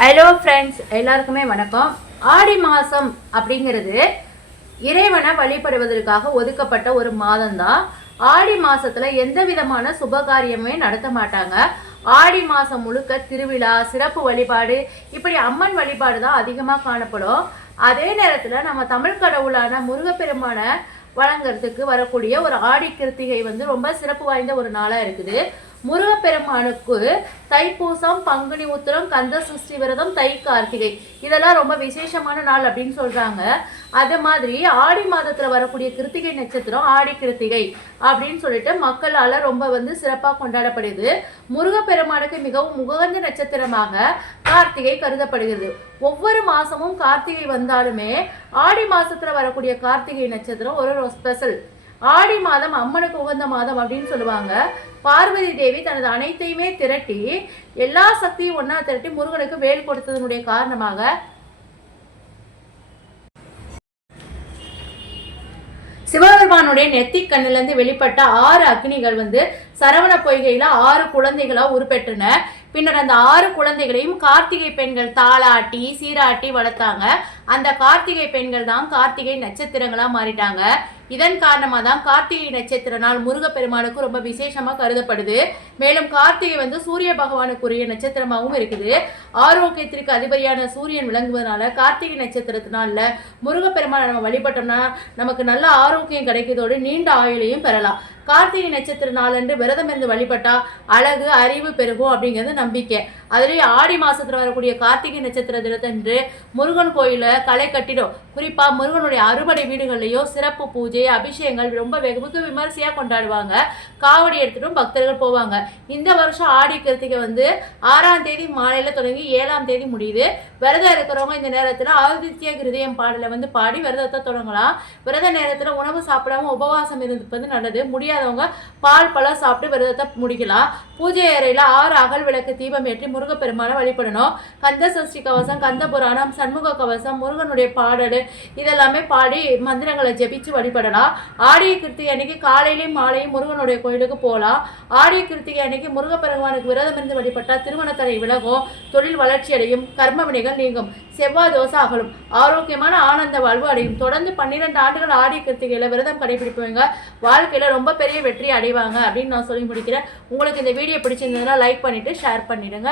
Hello friends, எல்லாருக்குமே வணக்கம். ஆடி மாதம் அப்படிங்கிறது இறைவனை வழிபடுவதற்காக ஒதுக்கப்பட்ட ஒரு மாதம்தான். ஆடி மாதத்தில் எந்த விதமான சுபகாரியமே நடத்த மாட்டாங்க. ஆடி மாதம் முழுக்க திருவிழா, சிறப்பு வழிபாடு, இப்படி அம்மன் வழிபாடு தான் அதிகமாக காணப்படும். அதே நேரத்தில் நம்ம தமிழ் கடவுளான முருகப்பெருமானை வழங்குறதுக்கு வரக்கூடிய ஒரு ஆடி கிருத்திகை ரொம்ப சிறப்பு வாய்ந்த ஒரு நாளாக இருக்குது. முருகப்பெருமானுக்கு தைப்பூசம், பங்குனி உத்திரம், கந்த சஷ்டி விரதம், தை கார்த்திகை இதெல்லாம் ரொம்ப விசேஷமான நாள் அப்படின்னு சொல்றாங்க. அது மாதிரி ஆடி மாதத்துல வரக்கூடிய கிருத்திகை நட்சத்திரம் ஆடி கிருத்திகை அப்படின்னு சொல்லிட்டு மக்களால ரொம்ப சிறப்பாக கொண்டாடப்படுது. முருகப்பெருமானுக்கு மிகவும் உகந்த நட்சத்திரமாக கார்த்திகை கருதப்படுகிறது. ஒவ்வொரு மாசமும் கார்த்திகை வந்தாலுமே ஆடி மாசத்துல வரக்கூடிய கார்த்திகை நட்சத்திரம் ஒரு ஸ்பெஷல். ஆடி மாதம் அம்மனுக்கு உகந்த மாதம் அப்படின்னு சொல்லுவாங்க. பார்வதி தேவி தனது அனைத்தையுமே திரட்டி, எல்லா சக்தியும் ஒன்னா திரட்டி முருகனுக்கு வேல் கொடுத்ததனுடைய காரணமாக சிவபெருமானுடைய நெத்தி கண்ணிலிருந்து வெளிப்பட்ட 6 அக்னிகள் சரவண பொய்கையில 6 குழந்தைகளா உருப்பெற்றன. பின்னர் அந்த 6 குழந்தைகளையும் கார்த்திகை பெண்கள் தாளாட்டி சீராட்டி வளர்த்தாங்க. அந்த கார்த்திகை பெண்கள் தான் கார்த்திகை நட்சத்திரங்களா மாறிட்டாங்க. இதன் காரணமாக தான் கார்த்திகை நட்சத்திர நாள் முருகப்பெருமானுக்கு ரொம்ப விசேஷமா கருதப்படுது. மேலும் கார்த்திகை சூரிய பகவானுக்குரிய நட்சத்திரமாகவும் இருக்குது. ஆரோக்கியத்திற்கு அதிபதியான சூரியன் விளங்குவதனால கார்த்திகை நட்சத்திரத்தினால முருகப்பெருமானை நம்ம வழிபட்டோம்னா நமக்கு நல்ல ஆரோக்கியம் கிடைக்கிறதோடு நீண்ட ஆயுளையும் பெறலாம். கார்த்திகை நட்சத்திர நாளன்று விரதம் இருந்து வழிபட்டா அழகு, அறிவு பெருகும் அப்படிங்கிறது நம்பிக்கை. அதுலேயே ஆடி மாசத்துல வரக்கூடிய கார்த்திகை நட்சத்திர தினத்தன்று முருகன் கோயில களை கட்டிடும். குறிப்பா முருகனுடைய அறுபடை வீடுகள்லயோ சிறப்பு பூஜை, அபிஷேகங்கள் ரொம்ப வெகு விமர்சையா கொண்டாடுவாங்க. காவடி எடுத்துட்டும் பக்தர்கள் போவாங்க. இந்த வருஷம் ஆடி கிருத்திகை 6ஆம் தேதி மாலையில தொடங்கி 7ஆம் தேதி முடியுது. விரதம் இருக்கிறவங்க இந்த நேரத்துல ஆதித்ய கிருதயம் பாடல பாடி விரதத்தை தொடங்கலாம். விரத நேரத்துல உணவு சாப்பிடாம உபவாசம் இருப்பது நல்லது. முடியாதவங்க பால் பழம் சாப்பிட்டு விரதத்தை முடிக்கலாம். பூஜை அறையில 6 அகல் விளக்கு தீபம் ஏற்றி முருகப்பெருமானை வழிபடணும். கந்த சஷ்டி கவசம், கந்த புராணம், சண்முக கவசம், முருகனுடைய பாடல் இதெல்லாமே பாடி மந்திரங்களை ஜெபிச்சு வழிபடலாம். ஆடிய கிருத்திகை அன்னைக்கு காலையிலையும் மாலையும் முருகனுடைய கோயிலுக்கு போகலாம். ஆடிய கிருத்திகை அன்னைக்கு முருகப்பெருமானுக்கு விரதம் இருந்து வழிபட்டால் திருமணத்தடை விலகும், தொழில் வளர்ச்சி அடையும், கர்ம வினைகள் நீங்கும், செவ்வாய் தோசை அகலும், ஆரோக்கியமான ஆனந்த வாழ்வு அடையும். தொடர்ந்து 12 ஆண்டுகள் ஆடி கிருத்திகையில விரதம் கடைபிடிப்பவங்க வாழ்க்கையில ரொம்ப பெரிய வெற்றி அடைவாங்க அப்படின்னு நான் சொல்லி முடிக்கிறேன். உங்களுக்கு இந்த வீடியோ பிடிச்சிருந்ததுன்னா லைக் பண்ணிட்டு ஷேர் பண்ணிடுங்க.